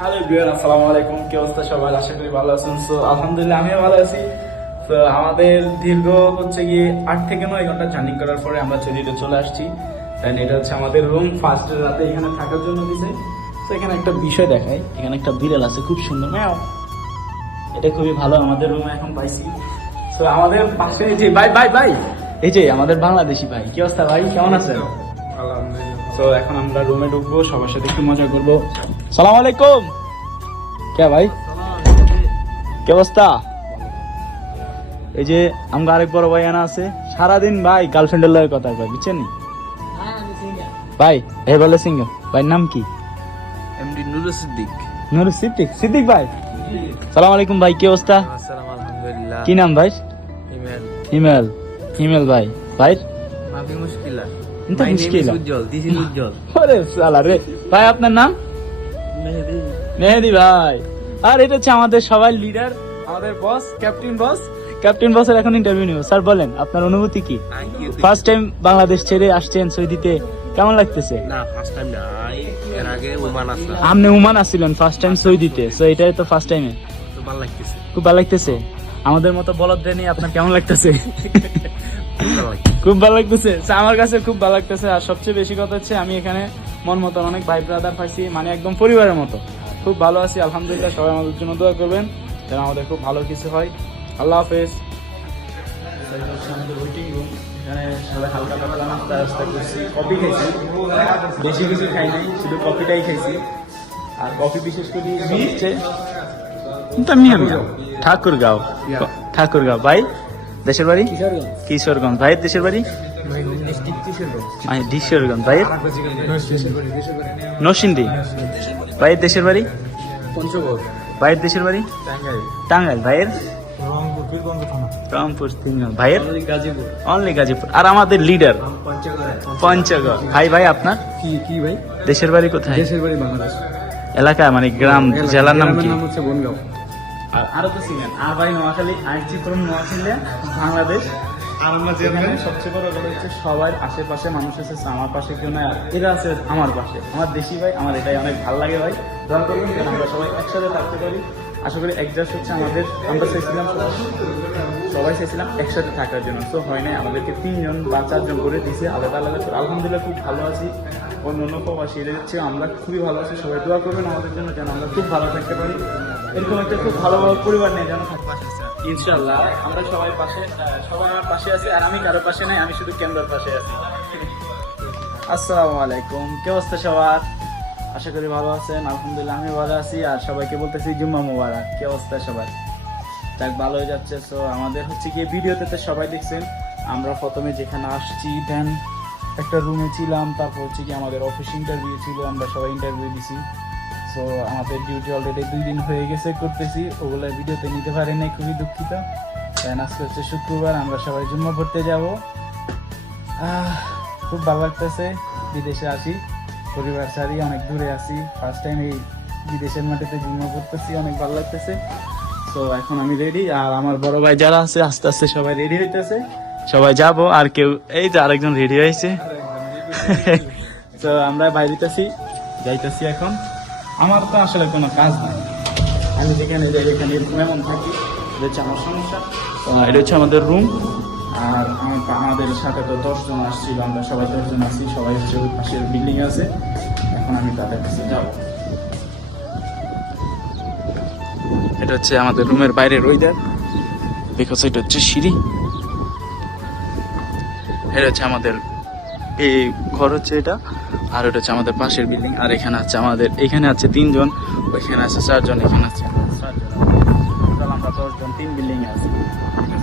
Hello everyone, আসসালামু আলাইকুম। কি অবস্থা সবার? আশা করি ভালো আছেন। সো আলহামদুলিল্লাহ আমিও ভালো আছি। তো আমাদের দীর্ঘ হচ্ছে গিয়ে 8 থেকে 9 ঘন্টা জার্নি করার পরে আমরা চেরিতে চলে আসছি। দেন এটা হচ্ছে আমাদের রুম। ফার্স্ট রাতে এখানে থাকার জন্য দিছে। তো এখানে একটা বিষয় দেখাই, এখানে একটা বিড়াল আছে খুব সুন্দর, ম্যাও। এটা খুবই ভালো আমাদের রুমে এখন পাইছি। তো আমাদের পাশে এই যে ভাই ভাই ভাই এই যে আমাদের বাংলাদেশি ভাই। কি অবস্থা ভাই, কেমন আছেন? তো এখন আমরা রুমে ঢুকবো, সবার সাথে একটু মজা করবো। সালাম আলাইকুম। কে ভাই, কি অবস্থা? এই যে আমার আরেক বড় ভাই আনা আছে, সারাদিন ভাই গার্লফ্রেন্ডের লয়ের কথা কয়, বুঝছেন নি ভাই? এই বলে সিংহ ভাই, নাম কি? এমডি নুরুল সিদ্দিক। নুরুল সিদ্দিক। সিদ্দিক ভাই, সালাম আলাইকুম ভাই, কি অবস্থা? আসসালামু আলহামদুলিল্লাহ। কি নাম ভাই? ইমেল। হিমেল। হিমেল ভাই। ভাই মাফি মুশকিলা। এটা মুশকিলা। উজ্জ্বল, দিস ইজ উজ্জ্বল। আরে সালা রে ভাই, আপনার নাম? মেহেদি। মেহেদি ভাই। আর এটা হচ্ছে আমাদের সবাই লিডার, আমাদের বস, ক্যাপ্টেন বস। ক্যাপ্টেন বসের এখন ইন্টারভিউ নিব। স্যার বলেন আপনার অনুভূতি কি? ফার্স্ট টাইম বাংলাদেশ ছেড়ে আসছেন সৌদিতে, কেমন লাগতেছে? না, ফার্স্ট টাইম না, এর আগে ওমান আসলাম। আপনি ওমান আসছিলেন ফার্স্ট টাইম সৌদিতে, সো এটাই তো ফার্স্ট টাইমে। তো ভালো লাগতেছে। খুব ভালো লাগতেছে। আমাদের মতো বলদদের নিয়ে আপনার কেমন লাগতেছে? ভালো লাগতেছে। খুব ভালো লাগতেছে। আমার কাছে খুব ভালো লাগতেছে। আর সবচেয়ে বেশি কথা হচ্ছে আমি এখানে মন মতন অনেক ভাই ব্রাদার পাইছি, মানে একদম পরিবারের মতো। খুব ভালো আছি আলহামদুলিল্লাহ। সবাই আমাদের জন্য দোয়া করবেন যেন আমাদের খুব ভালো কিছু হয়। আল্লাহ হাফেজ। আমাদের ওয়েটিং রুম, এখানে সবাই হালকা পাতলা নাস্তা রাস্তা করছি, কফি খাইছি, বেশি কিছু খাই নাই, শুধু কফিটাই খাইছি। আর কফি বিশেষ করে হচ্ছে ঠাকুরগাঁও। ঠাকুরগাঁও ভাই দেশের বাড়ি কিশোরগঞ্জ। ভাইয়ের দেশের বাড়ি কিশোরগঞ্জ। ভাইয়ের নরসিংদী। ভাইয়ের দেশের বাড়ি পঞ্চগড়। ভাইয়ের দেশের বাড়ি টাঙ্গাইল। ভাইয়ের রংপুর। ভাইয়ের অনলি গাজীপুর। আর আমাদের লিডার পঞ্চগড়। ভাই ভাই আপনার কি ভাই? দেশের বাড়ি কোথায়? দেশের বাড়ি বাংলাদেশ। এলাকা মানে গ্রাম, জেলার নাম কি? হচ্ছে বনগাঁও। আর আরো তো ছিলেন আর ভাই নোয়াখালী, আইজি ফ্রম নোয়াখালী বাংলাদেশ। আর আমরা যেখানে সবচেয়ে বড় কথা হচ্ছে সবার আশেপাশে মানুষ আছে, আমার পাশে কেউ না, এরা আছে আমার পাশে, আমার দেশি ভাই। আমার এটাই অনেক ভালো লাগে ভাই। দোয়া করবেন যেন আমরা সবাই একসাথে থাকতে পারি। আশা করি অ্যাডজাস্ট হচ্ছে আমাদের। আমরা চাইছিলাম সবাই চাইছিলাম একসাথে থাকার জন্য, তো হয় নাই। আমাদেরকে 3 জন বা 4 জন করে দিয়েছে আলাদা আলাদা। আলহামদুলিল্লাহ খুব ভালো আছি। অন্য অন্য প্রবাসী এদের হচ্ছে আমরা খুবই ভালো আছি। সবাই দোয়া করবেন আমাদের জন্য যেন আমরা খুব ভালো থাকতে পারি। এরকম একটা খুব ভালো ভালো পরিবার নেই যেন থাকতে। ইনশাআল্লাহ আমরা সবাই পাশে, সবাই আমার পাশে আছে। আর আমি কারো পাশে নাই, আমি শুধু ক্যামেরার পাশে আছি। আসসালামু আলাইকুম, কি অবস্থা সবার? আশা করি ভালো আছেন। আলহামদুলিল্লাহ আমি ভালো আছি। আর সবাইকে বলতেছি জুম্মা মুবারক। কি অবস্থা সবার? যাক, ভালো হয়ে যাচ্ছে। সো আমাদের হচ্ছে কি ভিডিওতে তো সবাই দেখছেন, আমরা প্রথমে যেখানে আসছি দেন একটা রুমে ছিলাম, তারপর হচ্ছে কি আমাদের অফিস ইন্টারভিউ ছিল, আমরা সবাই ইন্টারভিউ দিছি। সো আমাদের ডিউটি অলরেডি 2 দিন হয়ে গেছে করতেছি, ওগুলো ভিডিওতে নিতে পারি নাই, খুবই দুঃখিত। দেন আজকে হচ্ছে শুক্রবার, আমরা সবাই জুম্মা পড়তে যাব। খুব ভালো লাগতেছে বিদেশে আসি, পরিবার ছাড়ি, অনেক দূরে আছি। ফার্স্ট টাইম এই বিদেশের মাটিতে জুম্মা পড়তেছি, অনেক ভালো লাগতেছে। তো এখন আমি রেডি, আর আমার বড় ভাই যারা আছে আস্তে আস্তে সবাই রেডি হইতেছে, সবাই যাব। আর কেউ এই যে আরেকজন রেডি হয়েছে। তো আমরা বাইরেতেছি, যাইতেছি এখন। আমার তো আসলে কোনো কাজ নাই, আমি যেখানে যাই এখানে এমন থাকি, এটা হচ্ছে আমার সমস্যা। এটা হচ্ছে আমাদের রুম। আর আমাদের সাথে তো 10 জন আসছিল, আমরা সবাই 10 জন আছি, সবাই হচ্ছে ওই পাশের বিল্ডিং আছে। এখন আমি তাদের কাছে যাবো। এটা হচ্ছে আমাদের রুমের বাইরের ওয়েদার, বিকজ এটা হচ্ছে সিঁড়ি। এটা হচ্ছে আমাদের এই ঘর হচ্ছে এটা, আর এটা হচ্ছে আমাদের পাশের বিল্ডিং। আর এখানে আছে আমাদের, এখানে আছে 3 জন, ওইখানে আছে 4 জন, এখানে আছে 4 জন। টোটাল আমরা 10 জন 3 বিল্ডিং এ আছি। অনেক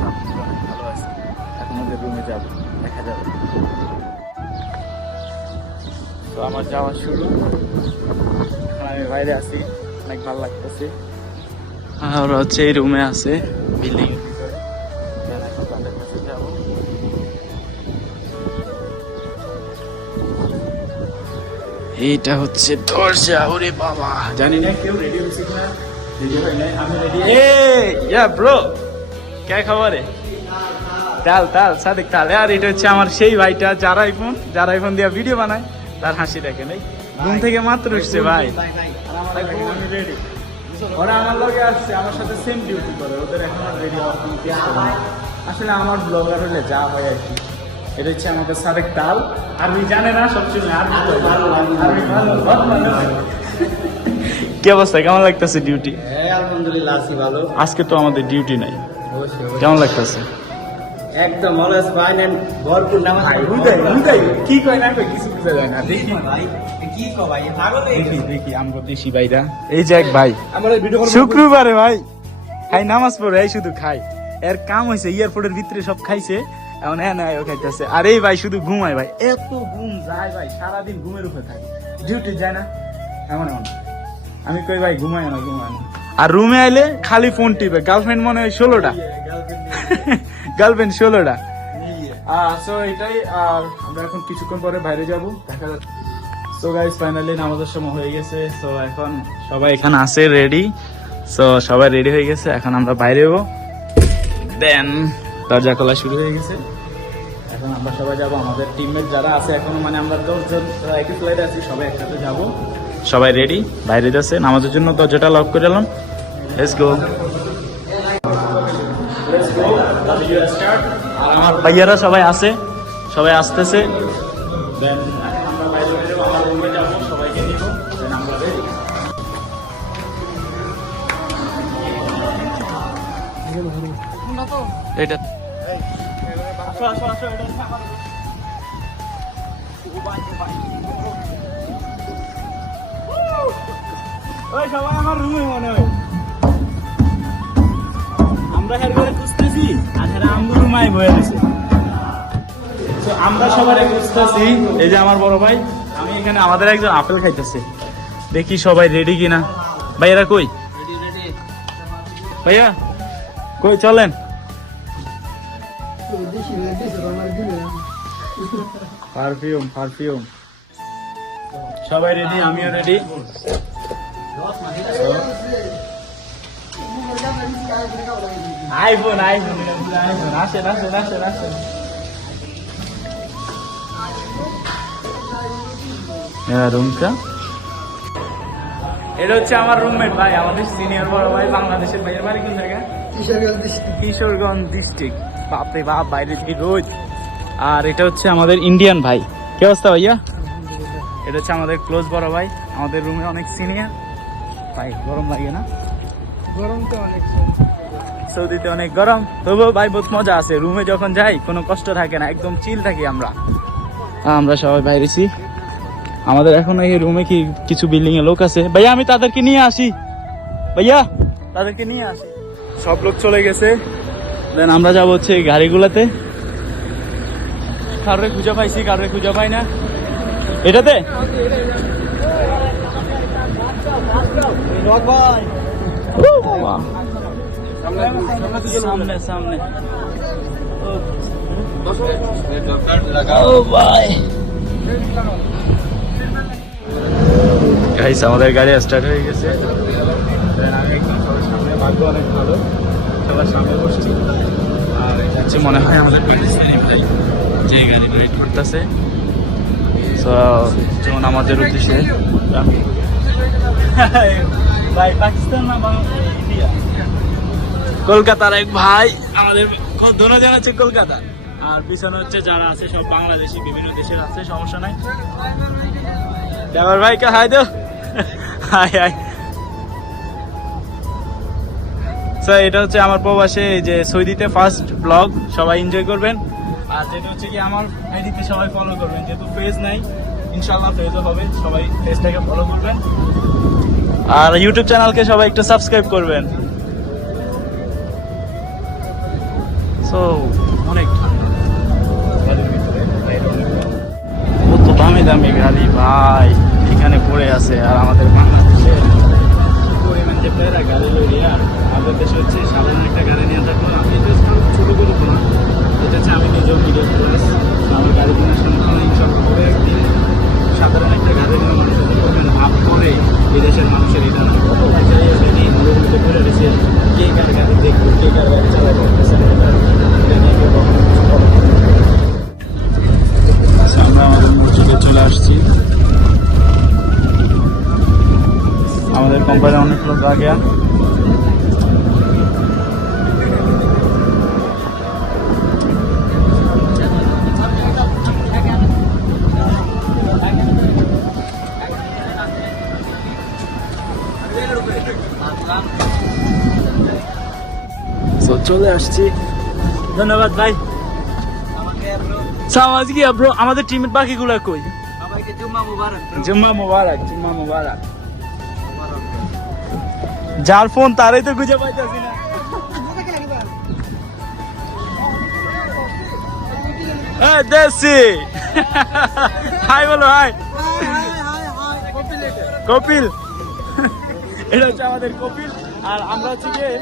ভালো আছে। এখন আমাদের রুমে যাবো, দেখা যাবে। তো আমার যাওয়া শুরু। এখন আমি বাইরে আছি, অনেক ভালো লাগতেছে। আর হচ্ছে এই রুমে আছে বিল্ডিং। এইটা হচ্ছে দরজা। ওরে বাবা, জানি না কেউ রেডি হয়েছে কিনা, রেডি হয় নাই, আমি রেডি। ইয়া ব্রো, কে খবর? তাল তাল সাদিক তাল। আর এটা হচ্ছে আমার সেই ভাইটা যারা আইফোন দিয়ে ভিডিও বানায়, তার হাসি দেখে নাই। ঘুম থেকে মাত্র উঠছে ভাই। আমি রেডি। ওরা আমার লগে আসছে, আমার সাথে সেম ডিউটি করে, ওদের এখন আর রেডি হওয়ার কোনো কিছু নেই। আসলে আমার ব্লগার হলে যা হয় আর কি। এটা হচ্ছে আমাদের সারেক তাল, আরবি জানে না, সবচেয়ে আরবি ভালো। কি অবস্থা, কেমন লাগতেছে ডিউটি? আলহামদুলিল্লাহ আছি ভালো। আজকে তো আমাদের ডিউটি নাই, অবশ্যই কেমন লাগতেছে? একদম অলওয়েজ ফাইন এন্ড ভরপুর নামাজ। কি কয় না কয় কিছু বুঝা যায় না। দেখি ভাই কি কো ভাই পাগল হয়ে দেখি দেখি আমগো দেশি ভাইরা, এই যে এক ভাই আমার ভিডিও কল শুক্রবারে ভাই খাই নামাজ পড়ে, এই শুধু খাই, এর কাম হয়েছে এয়ারপোর্টের ভিতরে সব খাইছে, এখন হ্যাঁ না খাইতেছে। আর এই ভাই শুধু ঘুমায় ভাই, এত ঘুম যায় ভাই, সারাদিন ঘুমের উপরে থাকে, ডিউটি যায় না এমন এমন। আমি কই ভাই ঘুমায় না ঘুমায় না, আর রুমে আইলে খালি ফোন টিপে। গার্লফ্রেন্ড মনে হয় 16টা, গার্লফ্রেন্ড 16টা। সো এটাই, আর আমরা এখন কিছুক্ষণ পরে বাইরে যাব, দেখা যাচ্ছে। সো গাইস ফাইনালি নামাজের সময় হয়ে গেছে। সো এখন সবাই এখানে আছে রেডি, সো সবাই রেডি হয়ে গেছে, এখন আমরা বাইরে হবো। দেন দরজা খোলা শুরু হয়ে গেছে, এখন আমরা সবাই যাব। আমাদের টিমমেট যারা আছে এখনো, মানে আমরা 10 জন একই ফ্লাইটে আছি, সবাই একসাথে যাব। সবাই রেডি, বাইরে যাচ্ছে নামাজের জন্য, দরজাটা লক করে এলাম। Let's go. আর আমার ভাইয়ারা সবাই আছে, সবাই আসতেছে। দেন আমরা বাইরে বেরোবো, আমার রুমে যাবো, সবাইকে নিব, দেন আমরা ready। এটা আসো আসো আসো, এটা হচ্ছে আমাদের room। ওই সবাই আমার রুমে মনে হয়, আমরা হের করে খুঁজতেছি, আর হেরা আমগুলো রুমাই বয়ে দিছে। তো আমরা সবাই খুঁজতেছি, এই যে আমার বড় ভাই, আমি এখানে, আমাদের একজন আপেল খাইতেছে, দেখি সবাই রেডি কিনা। ভাইয়ারা কই? ভাইয়া কই, চলেন। পারফিউম পারফিউম, সবাই রেডি, আমিও রেডি। আইফোন আইফোন আইফোন, আসেন আসেন আসেন আসেন। রুমটা, এটা হচ্ছে আমার রুমমেট ভাই, আমাদের সিনিয়র বড় ভাই, বাংলাদেশের ভাইয়ের বাড়ি কোন জায়গা? কিশোরগঞ্জ ডিস্ট্রিক্ট। বাপরে বাপ, বাইরে থেকে রোজ। আর এটা হচ্ছে আমাদের ইন্ডিয়ান ভাই। কি অবস্থা ভাইয়া? এটা হচ্ছে আমাদের ক্লোজ বড় ভাই, আমাদের রুমে অনেক সিনিয়র ভাই। গরম লাগে না? গরম তো অনেক, সৌদিতে অনেক গরম, তবুও ভাই বহুত মজা আছে। রুমে যখন যাই কোনো কষ্ট থাকে না, একদম চিল থাকি আমরা। আমরা সবাই বাইরেছি, আমাদের এখন এই রুমে কি কিছু বিল্ডিং এ লোক আছে। ভাইয়া আমি তাদেরকে নিয়ে আসি, ভাইয়া তাদেরকে নিয়ে আসি। সব লোক চলে গেছে, দেন আমরা যাবো হচ্ছে গাড়িগুলোতে। কারোর খুঁজে পাইছি, কারোর খুঁজে পাই না। এটাতে সামনে সামনে, ও ভাই গাইস, আমাদের গাড়ি স্টার্ট হয়ে গেছে। ভাগ্য অনেক ভালো, সবার সামনে বসছি। আর এটা হচ্ছে মনে হয় আমাদের পাকিস্তানি ভাই, যে গাড়ি ওয়েট করতেছে। যেমন আমাদের উদ্দেশ্যে ভাই, পাকিস্তান না ইন্ডিয়া, কলকাতার এক ভাই আমাদের, দুজন হচ্ছে কলকাতা, আর পিছনে হচ্ছে যারা আছে সব বাংলাদেশি, বিভিন্ন দেশের আছে, সমস্যা নাই। ভাই কা হাই দো, হাই হাই। এটা হচ্ছে আমার প্রবাসে, এই যে সৌদিতে ফার্স্ট ব্লগ, সবাই এনজয় করবেন। আর যেটা হচ্ছে কি, আমার আইডিতে সবাই ফলো করবেন, যেহেতু পেজ নাই, ইনশাল্লাহ পেজও হবে, সবাই পেজটাকে ফলো করবেন। আর ইউটিউব চ্যানেলকে সবাই একটু সাবস্ক্রাইব করবেন। সো অনেক কত দামি দামি গাড়ি ভাই এখানে পড়ে আছে। আর আমাদের বাংলাদেশে পরিমাণ যে প্যারা গাড়ি লইলে, আর আমাদের দেশে হচ্ছে সাধারণ একটা গাড়ি নিয়ে থাকবো, আমি ছোটো করবো না। এটা হচ্ছে আমি নিজেও মিডিয়াম ক্লাস, আমার গাড়ি কেনার সম্ভাবনা ইনশাল্লাহ হবে একদিন। সাধারণ একটা গাড়ি নিয়ে মানুষের পরিমাণ ভাব করে বিদেশের মানুষের এটা কত বাচ্চারাই আছে নিয়ে মধ্যে করে রয়েছে, কে কার গাড়ি দেখবো, কে কার গাড়ি চালাবো, এটা নিয়ে কেউ কখনো কিছু বলে না। আমরা আমাদের মসজিদে চলে আসছি। रहे हैं, अनेक लोग आ गया। চলে আসছি, ধন্যবাদ ভাই। সামাজ গিয়া ব্রো, আমাদের টিমের বাকিগুলো কই? সবাইকে জুম্মা মুবারক। জুম্মা মুবারক, জুম্মা মুবারক। যার ফোন তারই তো খুঁজে পাইতেছি না। এই দেশি হাই বলো, হাই। কপিল, এটা হচ্ছে আমাদের কপিল। আর আমরা হচ্ছে গিয়ে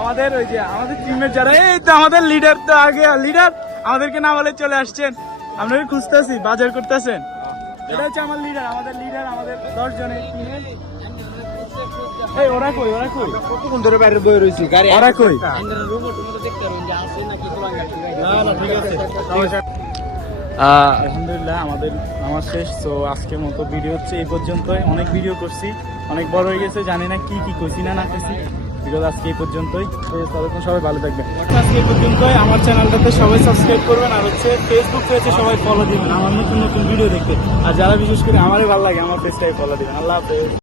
আমাদের ওই যে আমাদের টিমের যারা, এই তো আমাদের লিডার, তো আগে লিডার আমাদেরকে না বলে চলে আসছেন। আপনাকে খুঁজতেছি, বাজার করতেছেন। এটা হচ্ছে আমার লিডার, আমাদের লিডার, আমাদের 10 জনের টিমে। এই ওরা কই, ওরা কই? কতক্ষণ ধরে বাইরে বই রইছি গাড়ি ওরা কই? আলহামদুলিল্লাহ আমাদের নামাজ শেষ। তো আজকের মতো ভিডিও হচ্ছে এই পর্যন্তই। অনেক ভিডিও করছি, অনেক বড় হয়ে গেছে, জানি না কি কি কইছি না কইছি। ভিডিও আজকে এই পর্যন্তই। তো ততক্ষণ সবাই ভালো থাকবেন। আজকে এই পর্যন্তই। আমার চ্যানেলটাতে সবাই সাবস্ক্রাইব করবেন, আর হচ্ছে ফেসবুক পেজে সবাই ফলো দিবেন আমার নতুন নতুন ভিডিও দেখতে। আর যারা বিশেষ করে আমারই ভালো লাগে আমার পেজটাই ফলো দিবেন। আল্লাহ হাফেজ।